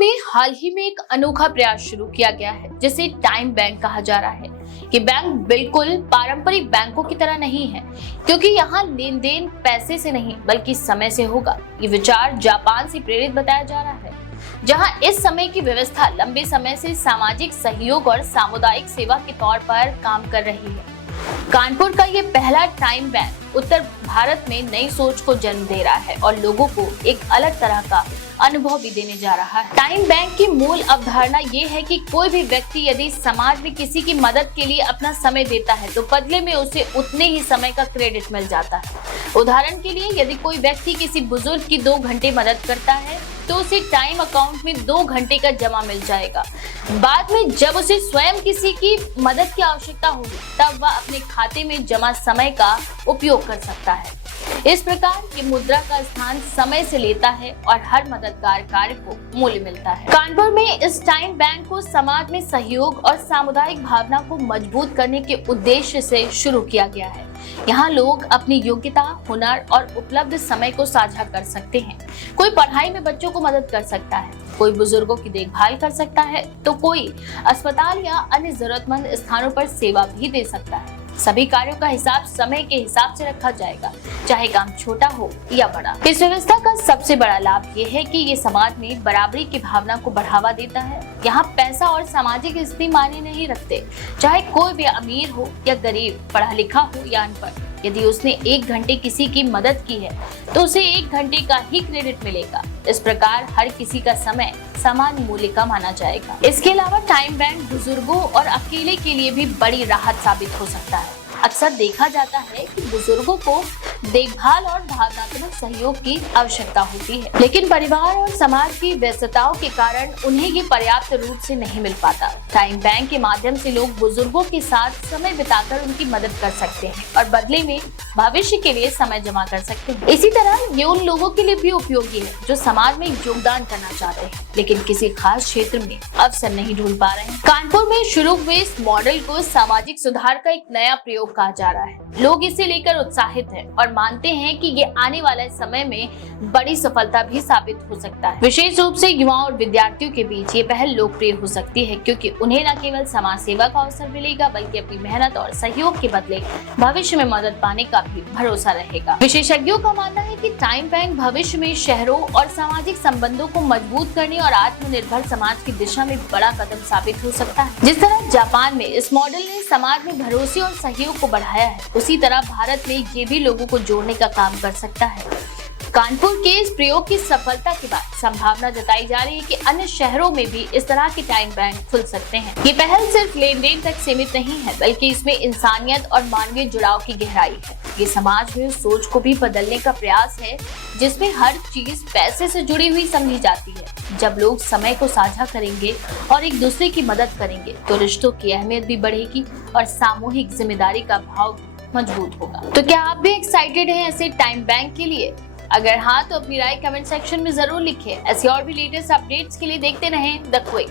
में हाल ही में एक अनोखा प्रयास शुरू किया गया है जिसे टाइम बैंक कहा जा रहा है। ये बैंक बिल्कुल पारंपरिक बैंकों की तरह नहीं है, क्योंकि यहाँ लेन देन पैसे से नहीं बल्कि समय से होगा। ये विचार जापान से प्रेरित बताया जा रहा है, जहाँ इस समय की व्यवस्था लंबे समय से सामाजिक सहयोग और सामुदायिक सेवा के तौर पर काम कर रही है। कानपुर का ये पहला टाइम बैंक उत्तर भारत में नई सोच को जन्म दे रहा है और लोगों को एक अलग तरह का अनुभव भी देने जा रहा है। टाइम बैंक की मूल अवधारणा ये है कि कोई भी व्यक्ति यदि समाज में किसी की मदद के लिए अपना समय देता है तो बदले में उसे उतने ही समय का क्रेडिट मिल जाता है। उदाहरण के लिए, यदि कोई व्यक्ति किसी बुजुर्ग की 2 घंटे मदद करता है तो उसे टाइम अकाउंट में 2 घंटे का जमा मिल जाएगा। बाद में जब उसे स्वयं किसी की मदद की आवश्यकता होगी तब वह अपने खाते में जमा समय का उपयोग कर सकता है। इस प्रकार ये मुद्रा का स्थान समय से लेता है और हर मददगार कार्य को मूल्य मिलता है। कानपुर में इस टाइम बैंक को समाज में सहयोग और सामुदायिक भावना को मजबूत करने के उद्देश्य से शुरू किया गया है। यहाँ लोग अपनी योग्यता, हुनर और उपलब्ध समय को साझा कर सकते हैं। कोई पढ़ाई में बच्चों को मदद कर सकता है, कोई बुजुर्गों की देखभाल कर सकता है, तो कोई अस्पताल या अन्य जरूरतमंद स्थानों पर सेवा भी दे सकता है। सभी कार्यों का हिसाब समय के हिसाब से रखा जाएगा, चाहे काम छोटा हो या बड़ा। इस व्यवस्था का सबसे बड़ा लाभ ये है कि ये समाज में बराबरी की भावना को बढ़ावा देता है। यहाँ पैसा और सामाजिक स्थिति मायने नहीं रखते, चाहे कोई भी अमीर हो या गरीब, पढ़ा लिखा हो या अनपढ़। यदि उसने 1 घंटे किसी की मदद की है तो उसे 1 घंटे का ही क्रेडिट मिलेगा। इस प्रकार हर किसी का समय समान मूल्य का माना जाएगा। इसके अलावा टाइम बैंक बुजुर्गों और अकेले के लिए भी बड़ी राहत साबित हो सकता है। अक्सर देखा जाता है कि बुजुर्गों को देखभाल और भावनात्मक सहयोग की आवश्यकता होती है, लेकिन परिवार और समाज की व्यस्तताओं के कारण उन्हें ये पर्याप्त रूप से नहीं मिल पाता। टाइम बैंक के माध्यम से लोग बुजुर्गों के साथ समय बिताकर उनकी मदद कर सकते हैं और बदले में भविष्य के लिए समय जमा कर सकते हैं। इसी तरह ये उन लोगों के लिए भी उपयोगी है जो समाज में योगदान करना चाहते हैं लेकिन किसी खास क्षेत्र में अवसर नहीं ढूंढ पा रहे हैं। कानपुर में शुरू हुए इस मॉडल को सामाजिक सुधार का एक नया प्रयोग कहा जा रहा है। लोग इसे लेकर उत्साहित हैं और मानते हैं कि ये आने वाले समय में बड़ी सफलता भी साबित हो सकता है। विशेष रूप से युवाओं और विद्यार्थियों के बीच ये पहल लोकप्रिय हो सकती है, क्योंकि उन्हें न केवल समाज सेवा का अवसर मिलेगा बल्कि अपनी मेहनत और सहयोग के बदले भविष्य में मदद पाने का भी भरोसा रहेगा। विशेषज्ञों का मानना है कि टाइम बैंक भविष्य में शहरों और सामाजिक संबंधों को मजबूत करने और आत्मनिर्भर समाज की दिशा में बड़ा कदम साबित हो सकता है। जिस तरह जापान में इस मॉडल ने समाज में भरोसे और सहयोग को बढ़ाया है, उसी तरह भारत में ये भी लोगों को जोड़ने का काम कर सकता है। कानपुर के इस प्रयोग की सफलता के बाद संभावना जताई जा रही है कि अन्य शहरों में भी इस तरह के टाइम बैंक खुल सकते हैं। ये पहल सिर्फ लेन देन तक सीमित नहीं है, बल्कि इसमें इंसानियत और मानवीय जुड़ाव की गहराई है। ये समाज में सोच को भी बदलने का प्रयास है, जिसमें हर चीज पैसे से जुड़ी हुई समझी जाती है। जब लोग समय को साझा करेंगे और एक दूसरे की मदद करेंगे तो रिश्तों की अहमियत भी बढ़ेगी और सामूहिक जिम्मेदारी का भाव मजबूत होगा। तो क्या आप भी एक्साइटेड हैं ऐसे टाइम बैंक के लिए? अगर हाँ तो अपनी राय कमेंट सेक्शन में जरूर लिखें। ऐसी और भी लेटेस्ट अपडेट्स के लिए देखते रहें द क्विक।